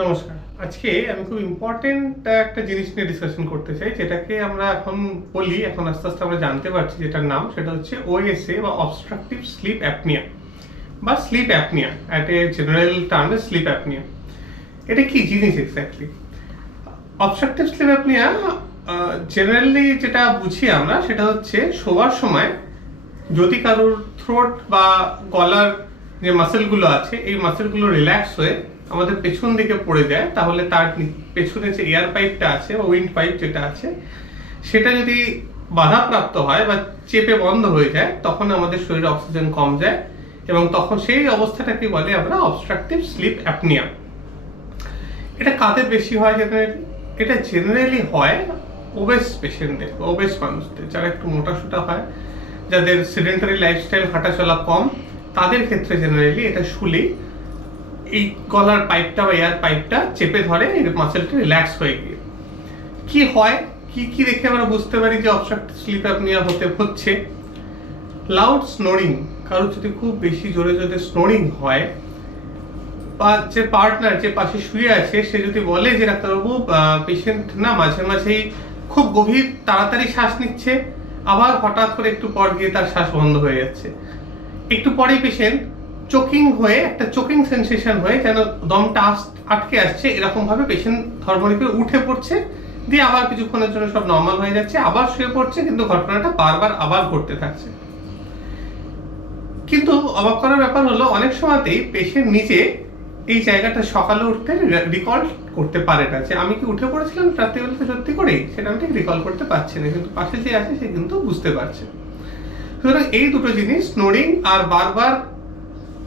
নমস্কার। আজকে আমি খুব ইম্পর্টেন্ট একটা জিনিস নিয়ে ডিসকাশন করতে চাই, যেটাকে আমরা এখন বলি, এখন আস্তে আস্তে আমরা জানতে পারছি যেটার নাম, সেটা হচ্ছে ওএসএ বা অবস্ট্রাকটিভ স্লিপ অ্যাপনিয়া বা sleep apnoea at a general টার্মে স্লিপ অ্যাপনিয়া এটা কি জিনিস exactly obstructive sleep apnoea generally যেটা বুঝি আমরা, সেটা হচ্ছে শোয়ার সময় যদি কারোর থ্রোট বা গলার যে মাসেলগুলো আছে, এই মাসেলগুলো রিল্যাক্স হয়ে আমাদের পেছন দিকে পড়ে যায়, তাহলে তার পেছনে যে এয়ার পাইপটা আছে বা উইন্ড পাইপ যেটা আছে, সেটা যদি বাধাপ্রাপ্ত হয় বা চেপে বন্ধ হয়ে যায়, তখন আমাদের শরীরে অক্সিজেন কম যায় এবং তখন সেই অবস্থাটাকে বলে আমরা অবস্ট্রাকটিভ স্লিপ অ্যাপনিয়া এটা কাদের বেশি হয় জেনারেলি এটা জেনারেলি হয় ওবেস পেশেন্টদের ওবেস মানুষদের, যারা একটু মোটাসোটা হয়, যাদের সেডেন্টারি লাইফস্টাইল হাঁটাচলা কম, তাদের ক্ষেত্রে জেনারেলি এটা শুলেই এই গলার পাইপটা বা এয়ার পাইপটা চেপে ধরে এই মাসেলটা রিল্যাক্স হয়ে গিয়ে। কি হয়? কি কি দেখে আমরা বুঝতে পারি যে অবস্ট্রাকটিভ স্লিপ অ্যাপনিয়া হতে হচ্ছে? লাউড স্নোরিং কারোর যদি খুব বেশি জোরে জোরে স্নোরিং হয়, বা যে পার্টনার যে পাশে শুয়ে আছে, সে যদি বলে যে, ডাক্তারবাবু পেশেন্ট না, মাঝে মাঝেই খুব গভীর তাড়াতাড়ি শ্বাস নিচ্ছে। আবার হঠাৎ করে একটু পর গিয়ে তার শ্বাস বন্ধ হয়ে যাচ্ছে। একটু পরেই পেশেন্ট চোকিং হয়ে, একটা চোকিং সেন্সেশন হয়ে যেন দমটা আটকে আসছে এরকম ভাবে পেশেন্ট ধর্মরিপে উঠে পড়ছে, দিয়ে আবার কিছুক্ষণের জন্য সব নর্মাল হয়ে যাচ্ছে, আবার শুয়ে পড়ছে, কিন্তু ঘটনাটা বারবার আবার ঘটতে থাকছে। কিন্তু অবাক করার ব্যাপার হলো, অনেক সময়তেই পেশেন্ট নিজে এই জায়গাটা সকালে উঠতে রিকল করতে পারে না। যে আমি কি উঠে পড়েছিলাম, রাত্রিবেলাতে সত্যি করেই? সেটা আমি ঠিক রিকল করতে পারছি না, কিন্তু পাশে যে আছে, সে কিন্তু বুঝতে পারছে। সুতরাং এই দুটো জিনিস স্নোরিং আর বারবার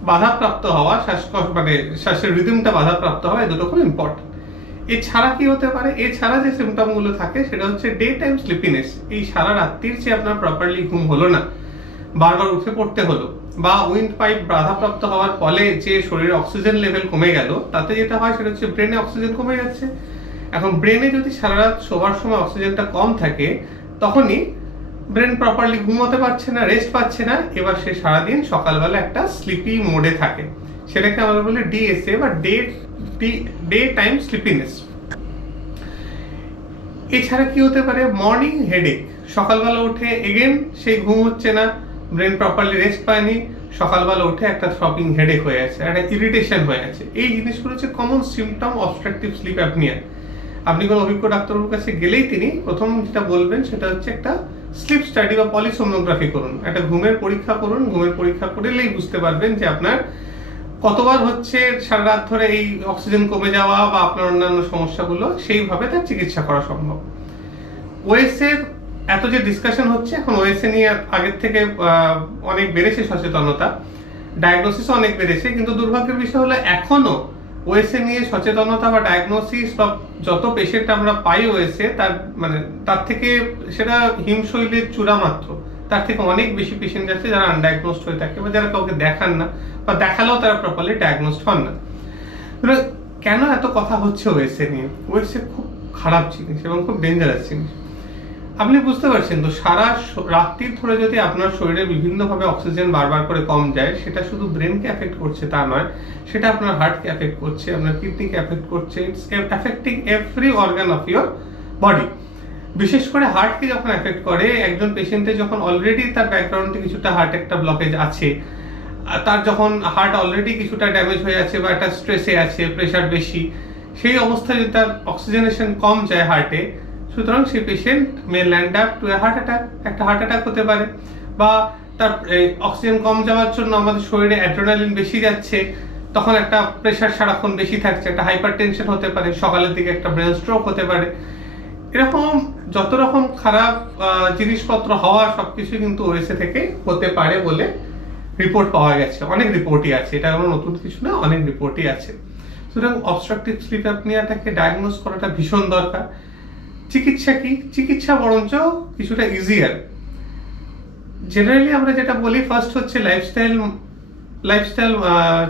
বাধাপ্রাপ্ত হওয়া শ্বাসকষ্ট মানে শ্বাসের রিদমটা বাধাপ্রাপ্ত হওয়া, এই দুটো খুব ইম্পর্টেন্ট এছাড়া কি হতে পারে? এছাড়া যে সিমটমগুলো থাকে, সেটা হচ্ছে ডে টাইম স্লিপিনেস এই সারা রাত্রির যে আপনার প্রপারলি ঘুম হলো না, বারবার উঠে পড়তে হলো, বা উইন্ড পাইপ বাধাপ্রাপ্ত হওয়ার ফলে যে শরীরে অক্সিজেন লেভেল কমে গেল, তাতে যেটা হয়, সেটা হচ্ছে ব্রেনে অক্সিজেন কমে যাচ্ছে। এখন ব্রেনে যদি সারা রাত শোবার সময় অক্সিজেনটা কম থাকে, তখনই ব্রেন প্রপারলি ঘুমোতে পারছে না রেস্ট পাচ্ছে না, এবার সে সারাদিন সকালবেলা একটা স্লিপি মোডে থাকে। সেটাকে আমরা বলি ডিএসএ বা ডে ডে টাইম স্লিপিনেস এছাড়া কি হতে পারে? মর্নিং হেডেক সকালবেলা উঠে এগেন সেই ঘুম হচ্ছে না, ব্রেন প্রপারলি রেস্ট পায়নি, সকালবেলা উঠে একটা শপিং হেডেক হয়ে আছে, একটা ইরিটেশন হয়ে আছে। এই জিনিসগুলো হচ্ছে common symptom obstructive sleep apnoea আপনি কোনো অভিজ্ঞ ডাক্তারবাবুর কাছে গেলেই তিনি প্রথম যেটা বলবেন সেটা হচ্ছে একটা স্লিপ স্টাডি বা পলিসোমনোগ্রাফি করুন। একটা ঘুমের পরীক্ষা করুন, ঘুমের পরীক্ষা করলেই বুঝতে পারবেন যে আপনার কতবার হচ্ছে সারা রাত ধরে এই অক্সিজেন কমে যাওয়া বা আপনার অন্যান্য সমস্যাগুলো, সেইভাবে তার চিকিৎসা করা সম্ভব। ওএসএর এত যে ডিসকাশন হচ্ছে, এখন ওএসএ নিয়ে আগের থেকে অনেক বেড়েছে সচেতনতা। ডায়াগনোসিস অনেক বেড়েছে, কিন্তু দুর্ভাগ্যের বিষয় হলো এখনও ওএসএ নিয়ে সচেতনতা বা ডায়াগনোসিস বা যত পেশেন্ট আমরা পাই ওএসএ তার মানে তার থেকে সেটা হিমশৈলের চূড়া মাত্র। তার থেকে অনেক বেশি পেশেন্ট আছে যারা আনডায়াগনোসড হয়ে থাকে বা যারা কাউকে দেখান না বা দেখালেও তারা প্রপারলি ডায়াগনোসড হন না। কেন এত কথা হচ্ছে ওএসএ নিয়ে? ওএসএ খুব খারাপ জিনিস এবং খুব ডেঞ্জারাস জিনিস। আপনি বুঝতে পারছেন তো, সারা রাত্রির ধরে যদি আপনার শরীরে বিভিন্নভাবে অক্সিজেন বারবার করে কম যায়, সেটা শুধু ব্রেনকে এফেক্ট করছে তা নয়, সেটা আপনার হার্টকে এফেক্ট করছে, আপনার কিডনিকে এফেক্ট করছে it's affecting every organ of your body বিশেষ করে হার্টকে যখন এফেক্ট করে, একজন পেশেন্টের যখন অলরেডি তার ব্যাকগ্রাউন্ডে কিছুটা হার্ট একটা ব্লকেজ আছে তার যখন হার্ট অলরেডি কিছুটা ড্যামেজ হয়ে আছে বা একটা স্ট্রেসে আছে প্রেশার বেশি, সেই অবস্থায় যদি তার অক্সিজেনেশন কম যায় হার্টে সুতরাং সেই patient may land up to heart attack একটা হার্ট অ্যাটাক হতে পারে, বা তার অক্সিজেন কম যাওয়ার জন্য আমাদের শরীরে অ্যাড্রেনালিন বেশি যাচ্ছে, তখন একটা প্রেশার সারাক্ষণ বেশি থাকছে, একটা হাইপার টেনশন হতে পারে, সকালের দিকে একটা ব্রেন স্ট্রোক হতে পারে। এরকম যত রকম খারাপ জিনিসপত্র হওয়া সব সবকিছু কিন্তু ওএসএ থেকে হতে পারে বলে রিপোর্ট পাওয়া গেছে। অনেক রিপোর্টই আছে, এটা কোনো নতুন কিছু না, অনেক রিপোর্টই আছে। সুতরাং অবস্ট্রাকটিভ স্লিপ অ্যাপনিয়াটাকে ডায়াগনোস করাটা ভীষণ দরকার। চিকিৎসা কি? চিকিৎসা বরঞ্চ কিছুটা ইজিয়ার জেনারেলি আমরা যেটা বলি ফার্স্ট হচ্ছে লাইফস্টাইল লাইফস্টাইল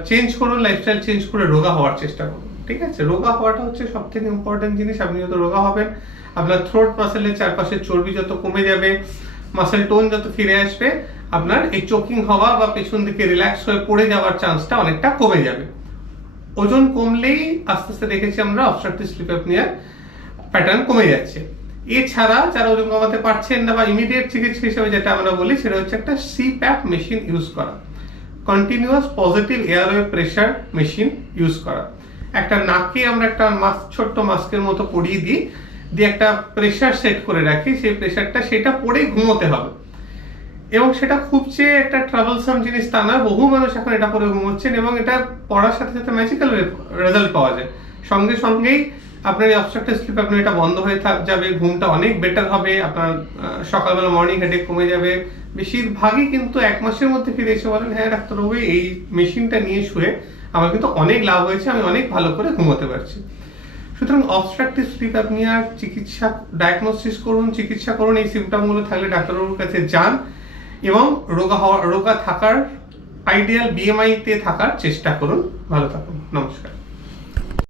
চেঞ্জ করুন লাইফস্টাইল চেঞ্জ করে রোগা হওয়ার চেষ্টা করুন, ঠিক আছে? রোগা হওয়াটা হচ্ছে সব থেকে ইম্পর্টেন্ট জিনিস, আপনি যত রোগা হবেন, আপনার থ্রোট মাসেলের চারপাশে চর্বি যত কমে যাবে মাসেল টোন যত ফিরে আসবে, আপনার এই চোকিং হওয়া বা পেছন দিকে রিল্যাক্স হয়ে পড়ে যাওয়ার চান্সটা অনেকটা কমে যাবে। ওজন কমলেই আস্তে আস্তে দেখেছি আমরা অবস্ট্রাকটিভ স্লিপ অ্যাপনিয়ার প্যাটার্ন কমে যাচ্ছে। এছাড়া যারা ওজন কমাতে পারছেন না বা ইমিডিয়েট চিকিৎসা হিসেবে যেটা আমরা বলি, সেটা হচ্ছে একটা সিপ্যাপ মেশিন ইউজ করা। Continuous positive airway pressure machine use করা। একটা নাকে আমরা একটা মাস্ক ছোট্ট মাস্কের মতো পরিয়ে দিই, দিয়ে একটা প্রেশার সেট করে রাখি। সেই প্রেশারটা সেটা পরেই ঘুমোতে হবে। এবং সেটা খুব যে একটা ট্রাভেলসাম জিনিস তা না, বহু মানুষ এখন এটা পরে ঘুমোচ্ছেন এবং এটা পড়ার সাথে সাথে ম্যাজিক্যাল রেজাল্ট পাওয়া যায়। সঙ্গে সঙ্গেই আপনার এই অবস্ট্রাকটিভ স্লিপ আপনার এটা বন্ধ হয়ে থাক- যাবে, ঘুমটা অনেক বেটার হবে, আপনার সকালবেলা মর্নিং হেডেক কমে যাবে। বেশিরভাগই কিন্তু এক মাসের মধ্যে ফিরে এসে বলেন হ্যাঁ ডাক্তারবাবু এই মেশিনটা নিয়ে শুয়ে আমার কিন্তু অনেক লাভ হয়েছে, আমি অনেক ভালো করে ঘুমোতে পারছি। সুতরাং অবস্ট্রাকটিভ স্লিপ আপনি আর চিকিৎসা ডায়াগনোসিস করুন, চিকিৎসা করুন, এই সিমটমগুলো থাকলে ডাক্তারবাবুর কাছে যান এবং রোগা হওয়া, রোগা থাকার আইডিয়াল বিএমআই তে থাকার চেষ্টা করুন। ভালো থাকুন, নমস্কার।